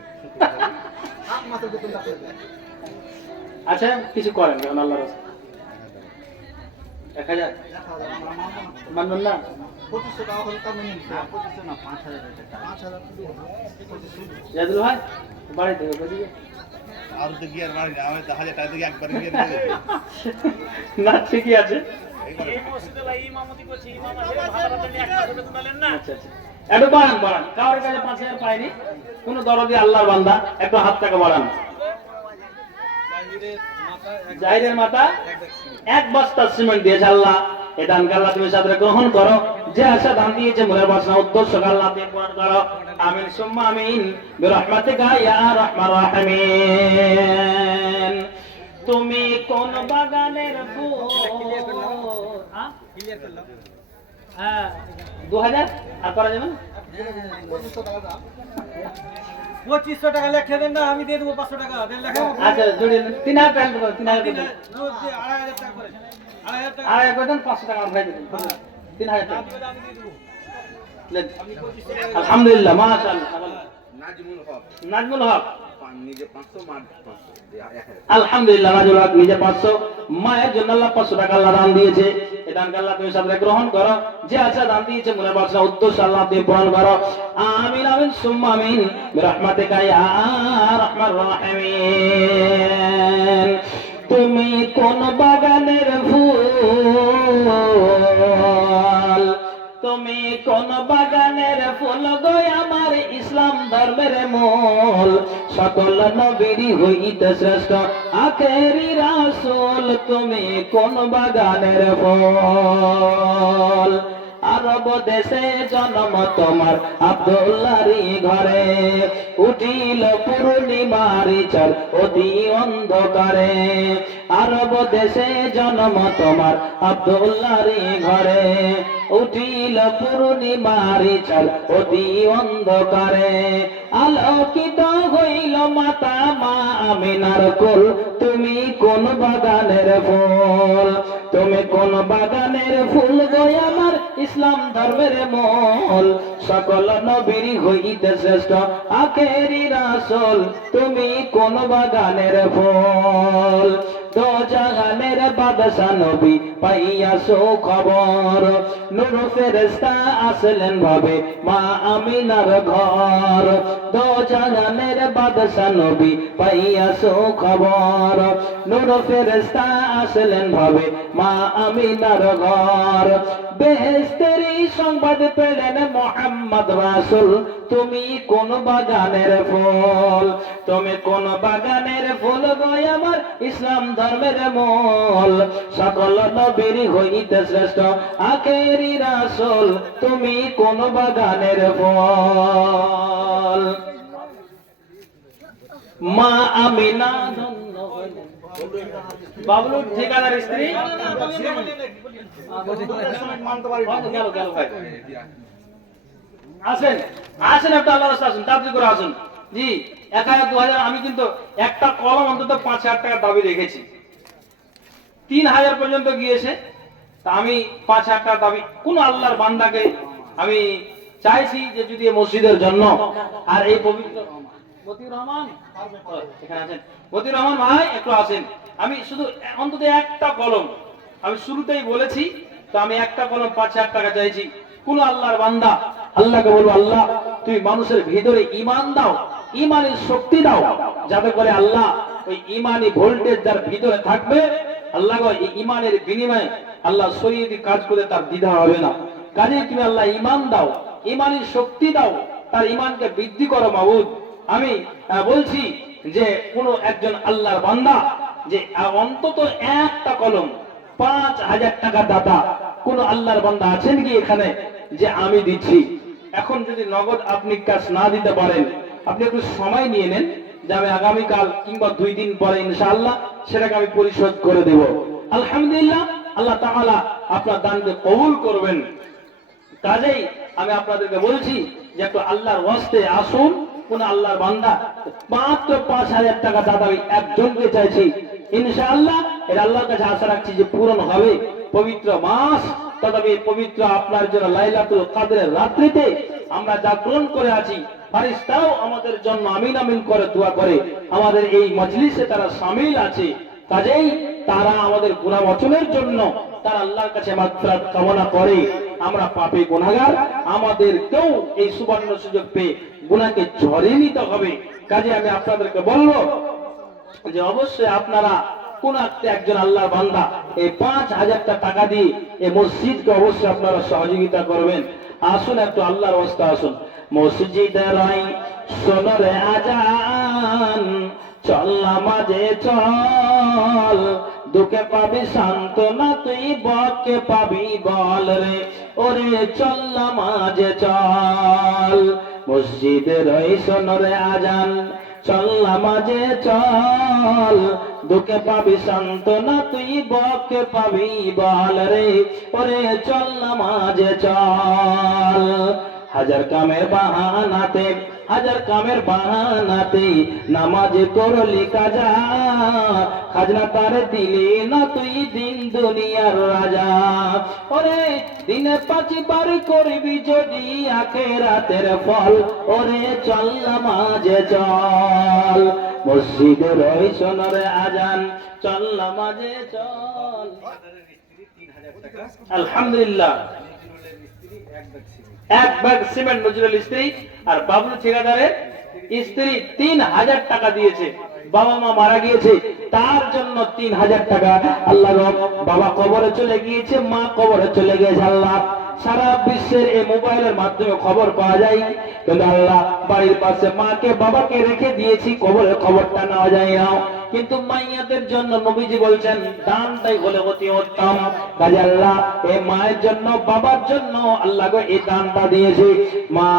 হাত মাথার বেতন রাখতে হবে। আচ্ছা, কিছু করেন কারণ আল্লাহর রাস্তায়। 1000 মানবেন না? 2500 টাকা হলে তার মেনে নিচ্ছে। 2500 না, 5000 টাকা। 5000 জাহিদুল ভাই বাড়িতে বুঝিয়ে আর তো গিয়ার মারি না আমি 1000 টাকা থেকে একবার গিয়ার মেরে না, ঠিকই আছে। এই মসজিদে ভাই ইমামতি করছি, ইমাম আছে, ভাড়া রাতে 1 মাস বেতন পেলেন না। আচ্ছা আচ্ছা, একটু বাড়ান। কারোর কাছে 5000 পাইনি, কোন দরদি আল্লাহর বান্দা, একটু হাত টাকা বাড়ান। জাহিরের মাথা 1 বস্তা সিমেন্ট দিয়েছে আল্লাহ, এই দানকে আল্লাহ তুমি সাদরে গ্রহণ করো। যে আশা দান দিয়েছে, মনের বাসনা উদ্দেশ্য আল্লাহ তুমি পূরণ করো। আমিন সুম্মা আমিন বিরহমাতিকা ইয়া আরহামার রাহিমিন। তুমি কোন বাগানের ফুল? হ্যাঁ, 2000 আর করা যাবে না? 2500 টাকা দাও। 2500 টাকা লেখে দেন না, আমি দিয়ে দেবো 500 টাকা দেন লেখা। আচ্ছা, জুড়িয়ে দেন। 3000 টাকা দেবো, 3000 টাকা। 2500 টাকা করে 2500 টাকা আর এক দেন, 500 টাকা আমার ভাই দেবেন। 3000 টাকা আমি দিয়ে দেবো। লেন। আলহামদুলিল্লাহ, মাশাআল্লাহ। নাজমুল হক নাজমুল হক, নিজে 500 মার 500 1000 আলহামদুলিল্লাহ। নাজমুল হক নিজে 500, মায়ের জন্য আল্লাহ 500 টাকা আল্লাহ দান দিয়েছে। এই দানকে আল্লাহ তুমি সাদরে গ্রহণ করো। যে আশা দান দিয়েছে, মনের বাসনা উদ্দেশ্য আল্লাহ তুমি পূরণ করো। আমিন আমিন সুম্মা আমিন বিরহমাতিকা ইয়া আরহামার রাহিমিন। তুমি কোন বাগানের ফুল? তুমি কোন বাগানের ফুল গো আমার ইসলাম ধর্মের মূল? সকল নবীরই হইতে শ্রেষ্ঠ আখেরি রাসূল। তুমি কোন বাগানের ফুল? আরব দেশে জন্ম তোমার আব্দুল্লাহরি ঘরে, উঠিল পূর্ণিমার চাঁদ অতি অন্ধকারে। আরব দেশে জন্ম তোমার আব্দুল্লাহরি ঘরে, উঠিল পূর্ণিমার চাঁদ অতি অন্ধকারে। আলোকিত হইল মাতা মা আমিনার কোল। তুমি কোন বাগানের ফুল? তুমি কোন বাগানের ফুল গো আমার ইসলাম ধর্মের মূল? সকল নবীরই হইতে শ্রেষ্ঠ আখেরি রাসূল। তুমি কোন বাগানের ফুল? দো জাহানের বাদশা নবী পাইয়া সুখবর, নূর ফেরেশতা আসলেন ভাবে মা আমিনার ঘর। দো জাহানের বাদশা নবী পাইয়া সুখবর, নূর ফেরেশতা আসলেন ভাবে মা আমিনার ঘর। বেহেশতেরই সংবাদ পেলেন মুহাম্মদ রাসূল। তুমি কোন বাগানের ফুল? তুমি কোন বাগানের ফুল গো আমার ইসলাম ধর্মের মূল? সকল নবীর হইতে শ্রেষ্ঠ আখেরি রাসূল। তুমি কোন বাগানের ফুল? মা আমিনা ধন্য হলেন বাবলুর ঠিকাদার স্ত্রী। মানতে পারি না। গেল ভাই, আসেন আসেন, একটা আল্লাহর রাস্তায় আসুন, তাড়াতাড়ি করে আসুন। জি, 1000 2000, আমি কিন্তু একটা কলম অন্তত 5000 টাকার দাবি রেখেছি। 3000 পর্যন্ত গিয়েছে, তা আমি 5000 টাকার দাবি কোন আল্লাহর বান্দাকে আমি চাইছি যে যদি এই মসজিদের জন্য আর এই পবিত্র মতিউর রহমান এখানে আছেন, মতিউর রহমান ভাই একটু আসেন। আমি শুধু অন্তত একটা কলম, আমি শুরুতেই বলেছি তো, আমি একটা কলম 5,000 টাকা চাইছি। কোন আল্লাহর বান্দা আল্লাহকে বলবো, আল্লাহ তুমি মানুষের ভিতরে ঈমান দাও, ঈমানের শক্তি দাও, যাতে করে আল্লাহ ওই ঈমানি ভোল্টেজ যার ভিতরে থাকবে, আল্লাহ এই ঈমানের বিনিময়ে আল্লাহ শরীয়তি কাজ করে তার দ্বিধা হবে না। কাজে তুমি আল্লাহ ঈমান দাও, ঈমানের শক্তি দাও, তার ঈমানকে বৃদ্ধি করো মাবুদ। আমি বলছি যে কোন একজন আল্লাহর বান্দা যে অন্তত একটা কলম 5,000 টাকা দাতা কোন আল্লাহর বান্দা আছেন কি এখানে, যে আমি দিচ্ছি। এখন যদি নগদ আপনি কাজ না দিতে পারেন, আপনি একটু সময় নিয়ে নেন, যে আমি আগামীকাল কিংবা 2 দিন পরে ইনশাআল্লাহ সেটাকে আমি পরিশোধ করে দেব। আলহামদুলিল্লাহ, আল্লাহ তাআলা আপনার দানকে কবুল করবেন। কাজেই আমি আপনাদেরকে বলছি যে একটু আল্লাহর ওয়াস্তে আসুন। কোন আল্লাহর বান্দা মাত্র 5,000 টাকা দাদা আমি একজনকে চাইছি, ইনশাআল্লাহ এর আল্লাহর কাছে আশা রাখছি যে পূরণ হবে। পবিত্র মাস, তথাপি পবিত্র আপনার জন্য লাইলাতুল কদরের রাত্রিতে আমরা জাগরণ করে আছি। ফেরেশতাও আমাদের জন্য আমিন আমিন করে দোয়া করে, আমাদের এই মজলিসে তারা শামিল আছে। কাজেই তারা আমাদের গুনাহ মোচনের জন্য তারা আল্লাহর কাছে মাগফিরাত কামনা করে। আমরা পাপী গুনাহগার, আমাদেরকেও এই সুবর্ণ সুযোগ পেয়ে গুনাহকে ঝরিয়ে নিতে হবে। কাজে আমি আপনাদেরকে বলবো যে অবশ্যই আপনারা কোন একজন আল্লাহর বান্দা এই 5,000 টাকা দিয়ে এই মসজিদকে অবশ্যই আপনারা সহযোগিতা করবেন। আসুন একটু আল্লাহর ওয়াস্তে আসুন। মসজিদের রাই সোনার আজান, চল নামাজে চল, দুঃখে পাবি সান্ত্বনা তুই বকে পাবি বল রে, ওরে চল নামাজে চল। মসজিদের ওই সোনার আজান, চল নামাজে চল, দুঃখে পাবি সান্ত্বনা তুই বকে পাবি বল রে, ওরে চল নামাজে চল। হাজার কামের বাহানাতে, হাজার কামের বাহানাতে নামাজ করলি কাজা, খাজনা তার দিলি না তুই দিন দুনিয়ার রাজা, ওরে দিনে 5 বার করবি যদি আখিরাতের ফল, ওরে চল নামাজে চল। মসজিদের ওই সোনার আজান, চল নামাজে চল। আলহামদুলিল্লাহ, এক ব্যাগ সিমেন্ট নজরুল স্ত্রী আর বাবলু ঠিকাদারের স্ত্রী 3,000 টাকা দিয়েছে। বাবা মা মারা গিয়েছে, তার জন্য 3,000 টাকা। আল্লাহ, বাবা কবরে চলে গিয়েছে, মা কবরে চলে গিয়েছে। আল্লাহ, সারা বিশ্বের এই মোবাইলের মাধ্যমে খবর পাওয়া যায়, কিন্তু আল্লাহ বাড়ির পাশে মাকে বাবাকে রেখে দিয়েছি, কবরের খবরটা নেওয়া যায় না। কিন্তু মাইয়াদের জন্য নবীজি বলছেন দানটাই হলে অতি উত্তম। কাজে আল্লাহ এই মায়ের জন্য বাবার জন্য আল্লাহ এই দানটা দিয়েছে। মা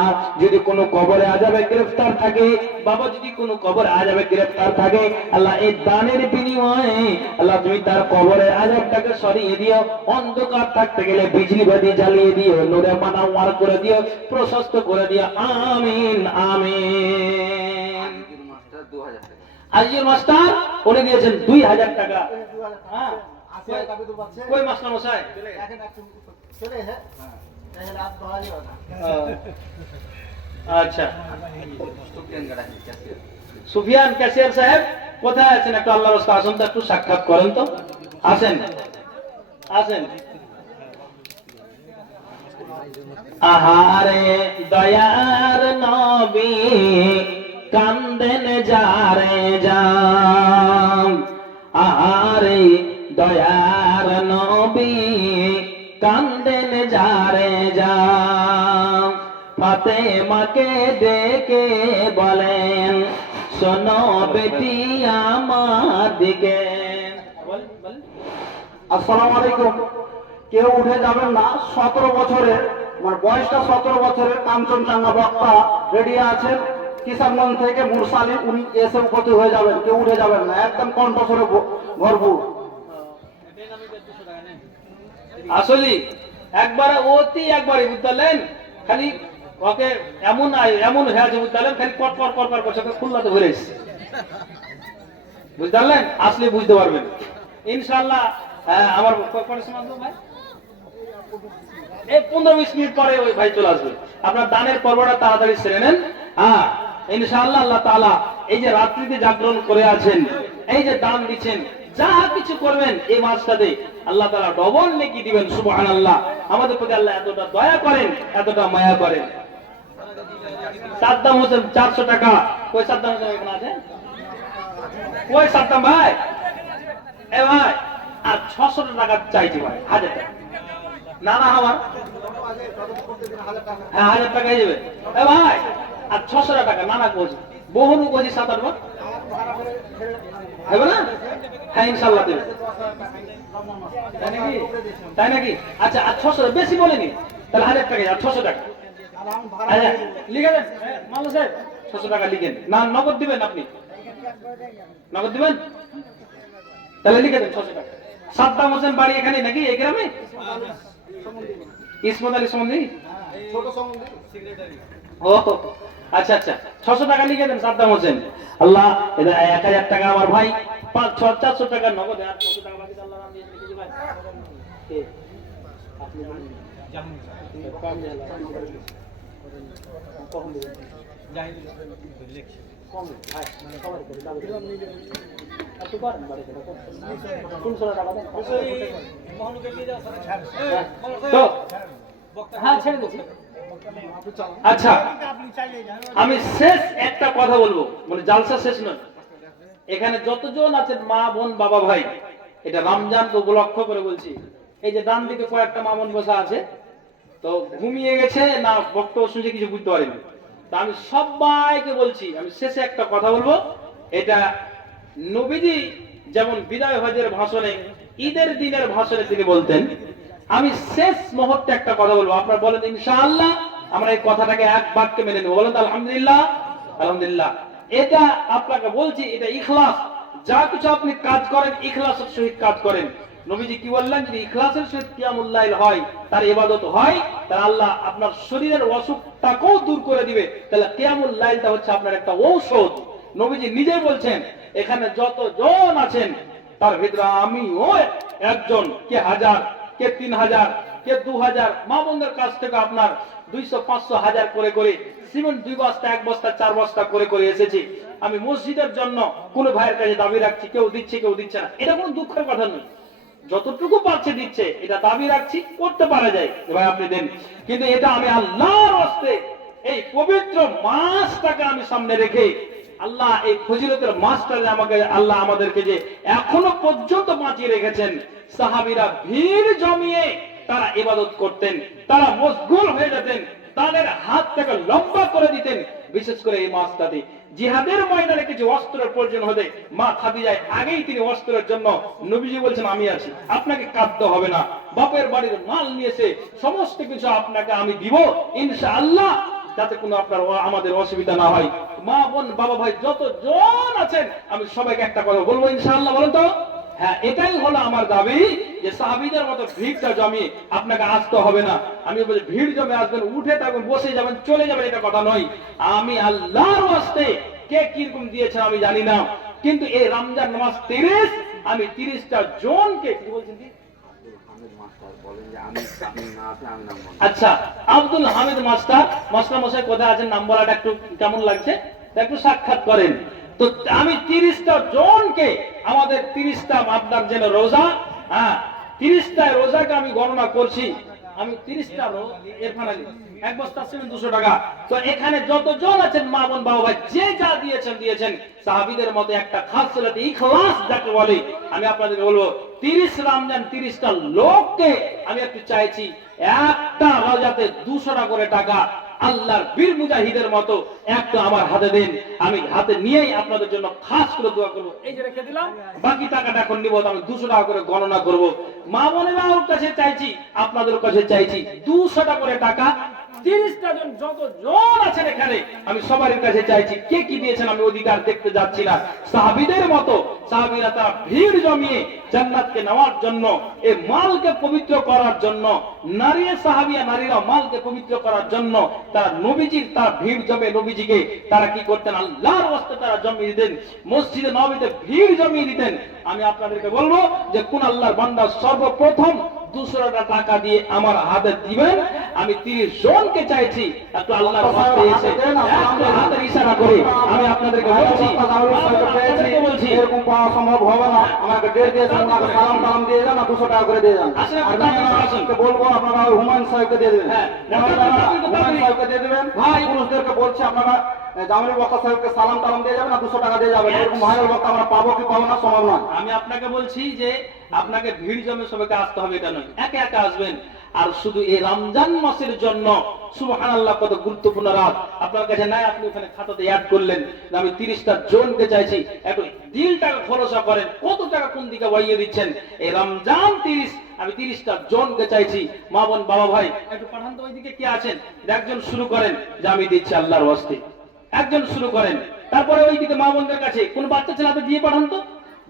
যদি কোনো কবরে আযাবে গ্রেফতার থাকে, বাবা যদি কোনো কবরে আযাবে গ্রেফতার থাকে, আল্লাহ এই দানের বিনিময়ে আল্লাহ তুমি তার কবরের আযাবটাকে সরিয়ে দিও, অন্ধকার থাকতে গেলে বিজলি বাতি জ্বালিয়ে দিও, নূরে মানাওয়ার করে দিও, প্রশস্ত করে দিও। আমিন আমিন। আজিজুল মাস্টার উনি দিয়েছেন 2,000 টাকা। হ্যাঁ, কই মাস্টার মশাই? আচ্ছা, সুফিয়ান ক্যাশিয়ার সাহেব কোথায় আছেন? একটু আল্লাহর রাস্তা আসুন তো, একটু সাক্ষাৎ করেন তো। আসেন আসেন। আহারে দয়ার নবী কান্দেন যারে যাম, আহারে দয়ার নবী কান্দেন যারে যাম। ফাতেমাকে ডেকে বলেন শোনো বেটি আমার দিকে। আসসালামু আলাইকুম। কেউ উঠে যাবেন না। 17 বছরের, মানে বয়সটা 17 বছরের কাঞ্চনজঙ্ঘা বক্তা রেডি আছেন কিষানগঞ্জ থেকে, মুরসালিম, উনি এসে উপস্থিত হয়ে যাবেন। কেউ উঠে যাবেন না, একদম কণ্ঠস্বরে ভরপুর। আসলে একবারে অতি একবারে বুঝলেন, খালি ওকে এমন এমন হয়ে আছে বুঝলেন, খালি কটকর কটকর করছে, খুলনাতে ভরে এসছে বুঝলেন। আসলে বুঝতে পারবেন ইনশাআল্লাহ। আমার কোন সময় ভাই এই 15-20 মিনিট পরে ওই ভাই চলে আসবে। আপনার দানের পর্বটা তাড়াতাড়ি সেরে নেন। হ্যাঁ, ইনশাআল্লাহ আল্লাহ তাআলা এই যে রাত্রিতে জাগরণ করে আছেন, এই যে দান দিচ্ছেন, যা কিছু করবেন এই মাসটাতে আল্লাহ তাআলা ডবল নেকি দিবেন। সুবহানাল্লাহ। আমাদের প্রতি আল্লাহ এতটা দয়া করেন, এতটা মায়া করেন। সাদ্দাম হোসেন 400 টাকা। কই সাদ্দাম হোসেন এখানে আছে? কই সাদ্দাম ভাই? এ ভাই, আর 600 টাকা চাইছি ভাই, 1000 টাকা। না না আমার হ্যাঁ 1000 টাকা হয়ে যাবে। এ ভাই, আর 600 টাকা। না না কোচ বহুনু কোচি 7-8 বার হবে না? হ্যাঁ ইনশাআল্লাহ দেবে। তাই নাকি? তাই নাকি? আচ্ছা, আর 600 বেশি বলেনি, তাহলে 1000 টাকা আর 600 টাকা। আচ্ছা লিখে দেন মাল্লা সাহেব, 600 টাকা লিখেন। না নগদ দিবেন আপনি? নগদ দিবেন? তাহলে লিখে দেন 600 টাকা। সাদ্দাম হোসেন বাড়ি এখানে নাকি এই গ্রামে? ইসমত আলী সম্বন্ধী ছোট সম্বন্ধে ও আচ্ছা আচ্ছা, 600 টাকা লিখে দেন সাদ্দাম হোসেন। আল্লাহ 1000 টাকা আমার ভাই, 400 টাকা নগদ, আর 600 টাকা বাকি আল্লাহ নাম দিয়েছে কিছু ভাই। কে আপনি জানেন কম জানেন কখন দিবেন? যাই লিখছি কম ভাই, মানে সবাই করে দাবি দিলাম নিয়ে যাবেন। এত করেন বাড়ি থেকে কোন 16 টাকা দেন মোহনকে দিয়ে দাও স্যার। তো হ্যাঁ ছেড়ে দিচ্ছি। আচ্ছা, আমি শেষ একটা কথা বলবো, মানে জালসা শেষ নয়। এখানে যতজন আছেন মা বোন বাবা ভাই, এটা রমজানকে উপলক্ষ করে বলছি। এই যে ডান দিকে কয়েকটা মা বোন বসা আছে, তো ঘুমিয়ে গেছে না বক্তব্য শুনছে কিছু বুঝতে পারেনি। তা আমি সবাইকে বলছি, আমি শেষে একটা কথা বলবো। এটা নবীজি যেমন বিদায় হজের ভাষণে, ঈদের দিনের ভাষণে তিনি বলতেন। আমি শেষ মুহূর্তে একটা কথা বলবো, আপনারা বলেন ইনশাআল্লাহ। আমরা এই কথাটাকে এক বাক্যে মেনে নেব। বলেন আলহামদুলিল্লাহ। আলহামদুলিল্লাহ। এটা আপনাকে বলছি, এটা ইখলাস। যা কিছু আপনি কাজ করেন ইখলাসের সহিত কাজ করেন। নবীজি কি বললেন? যদি ইখলাসের সহিত কিয়ামুল লাইল হয়, তার ইবাদত হয়, তাহলে আল্লাহ আপনার শরীরের অসুখটাকেও দূর করে দিবে। তাহলে কিয়ামুল লাইলটা হচ্ছে আপনার একটা ঔষধ। নবীজি নিজেই বলছেন, এখানে যতজন আছেন তার ভিতরে আমিও একজন, কে 1000, কে 3000, কে 2000 মা বোনদের কাছ থেকে আপনার 200, 500, 1000 করে করে সিমেন্ট 2 বস্তা, 1 বস্তা, 4 বস্তা করে করে এসেছি। আমি মসজিদের জন্য কোন ভাইয়ের কাছে দাবি রাখছি, কেউ দিচ্ছে কেউ দিচ্ছে না, এটা কোনো দুঃখের কথা নয়। যতটুকু পাচ্ছে দিচ্ছে, এটা দাবি রাখছি, করতে পারা যায় ভাই আপনি দেন। কিন্তু এটা আমি আল্লাহর হস্তে এই পবিত্র মাসটাকে আমি সামনে রেখে, আল্লাহ এই ফজিলতের মাসটাকে আমাকে আল্লাহ আমাদেরকে যে এখনো পর্যন্ত বাঁচিয়ে রেখেছেন। সাহাবীরা ভিড় জমিয়ে তারা ইবাদত করতেন, তারা মশগুল হয়ে যেতেন, তাদের হাত থেকে লম্বা করে দিতেন। বিশেষ করে এই মাসটাতে জিহাদের ময়দানে কিছু অস্ত্রের প্রয়োজন হলে মা খাদিজায় আগেই তিনি অস্ত্রের জন্য, নবীজি বলছেন আমি আছি, আপনাকে কাঁদতে হবে না, বাপের বাড়ির মাল নিয়েছে সমস্ত কিছু আপনাকে আমি দিব ইনশাআল্লাহ, যাতে কোনো আপনার আমাদের অসুবিধা না হয়। মা বোন বাবা ভাই যতজন আছেন, আমি সবাইকে একটা কথা বলবো ইনশাআল্লাহ। বলেন তো হ্যাঁ, এটাই হলো আমার দাবি, যে সাহাবীদের মতো ভিড়টা জমিয়ে আপনাকে আসতে হবে না। আমি বলি ভিড় জমে আসবেন, উঠে থাকবেন, বসে যাবেন, চলে যাবেন, এটা কথা নয়। আমি আল্লাহর ওয়াস্তে, কে কিরকম দিয়েছেন আমি জানি না, কিন্তু এই রমজান নামাজ 30, আমি 30টা জনকে কি বলছেন আচ্ছা আব্দুল হামিদ মাস্টার, মাস্টার মশাই কোথায় আছেন? নাম বলাটা একটু কেমন লাগছে, একটু সাক্ষাৎ করেন। তো আমি 30টা জনকে, আমাদের 30টা আপনার যেন রোজা, হ্যাঁ 30টা রোজাকে আমি গণনা করছি। আমি 30টা এরফান আলী 1 বস্তা সিমেন্ট 200 টাকা। তো এখানে যতজন আছেন মা বোন বাবা ভাই, যে যা দিয়েছেন দিয়েছেন। সাহাবীদের মধ্যে একটা খাস ছিল ইখলাস যাকে বলে। আমি আপনাদেরকে বলবো 30 রমজান 30টা লোককে আমি একটু চাইছি, একটা রোজাতে 200 টাকা করে টাকা আল্লাহর বীর মুজাহিদের মতো একটা আমার হাতে দেন। আমি হাতে নিয়েই আপনাদের জন্য খাস করে দোয়া করবো। এই যে রেখে দিলাম, বাকি টাকাটা এখন নিব, আমি 200 টাকা করে গণনা করব। মা বোনেরাও কাছে চাইছি, আপনাদের কাছে চাইছি 200 টাকা করে টাকা। 30টা জন যতজন আছেন এখানে, আমি সবার কাছে চাইছি, কে কি দিয়েছেন আমি অধিকার দেখতে যাচ্ছি না। সাহাবীদের মতো সাহাবীরা তারা ভিড় জমিয়ে জান্নাতকে নেওয়ার জন্য, এই মালকে পবিত্র করার জন্য, নারীরা মালকে পবিত্র করার জন্য তারা নবীজির, তারা ভিড় জমে নবীজিকে তারা কি করতেন, আল্লাহর ওয়াস্তে তারা জমিয়ে দিতেন, মসজিদে নববীতে ভিড় জমিয়ে দিতেন। আমি আপনাদেরকে বলবো যে কোন আল্লাহর বান্দা সর্বপ্রথম 200 টাকা দিয়ে আমার হাতে দিবেন। আমি 30 জনকে চাইছি একটু আল্লাহর রাস্তায় এসে একটু হাতের ইশারা করে আমি আপনাদেরকে বলছি, আপনাদেরকে বলছি এরকম পাওয়া সম্ভব হবে না। আমাকে ডেট দিয়েছেন, ওনাকে সালাম টালাম দিয়ে যান, আর 200 টাকা করে দিয়ে যান। আসেন, আর আপনি আসেন। মেয়েদেরকে বলবো আপনারা ওই হুমায়ুন সাহেবকে দিয়ে দেবেন। হ্যাঁ, হুমায়ুন সাহেবকে দিয়ে দেবেন। ভাই পুরুষদেরকে বলছি আপনারা জামিল বক্তা সাহেবকে সালাম টালাম দিয়ে যাবেন, আর 200 টাকা দিয়ে যাবেন। এরকম ভাইরাল বক্তা আমরা পাবো কি পাবো না সম্ভব নয়। আমি আপনাকে বলছি যে আপনাকে ভিড় জমে সবাইকে আসতে হবে, এটা নয়, একে একে আসবেন। আর শুধু এই রমজান মাসের জন্য সুবহানাল্লাহ কত গুরুত্বপূর্ণ রাত আপনার কাছে নাই, আপনি ওখানে খাতাতে অ্যাড করলেন যে আমি 30টা জনকে চাইছি। একটু দিলটাকে খোলসা করেন, কত টাকা কোন দিকে বাইয়ে দিচ্ছেন। এই রমজান 30 আমি 30টা জনকে চাইছি। মা বোন বাবা ভাই একটু পাঠান তো ওইদিকে কে আছেন, একজন শুরু করেন যে আমি দিচ্ছি আল্লাহর ওয়াস্তে, একজন শুরু করেন। তারপরে ওইদিকে মা বোনদের কাছে কোন বাচ্চা ছেলেতে দিয়ে পাঠান তো,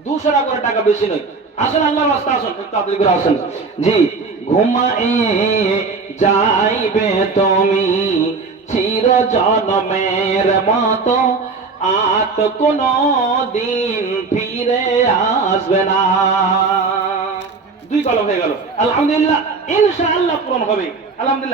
200 টাকা করে, টাকা বেশি নয়। আসুন আল্লাহর রাস্তা, আসুন একটু তাড়াতাড়ি করে আসুন। জি, ঘুমায়ে যাইবে তুমি চির জন্মের মতো, আর তো কোনো দিন ফিরে আসবে না। 2 কলম হয়ে গেল। আলহামদুলিল্লাহ, ইনশাআল্লাহ পূরণ হবে। আলহামদুলিল্লাহ।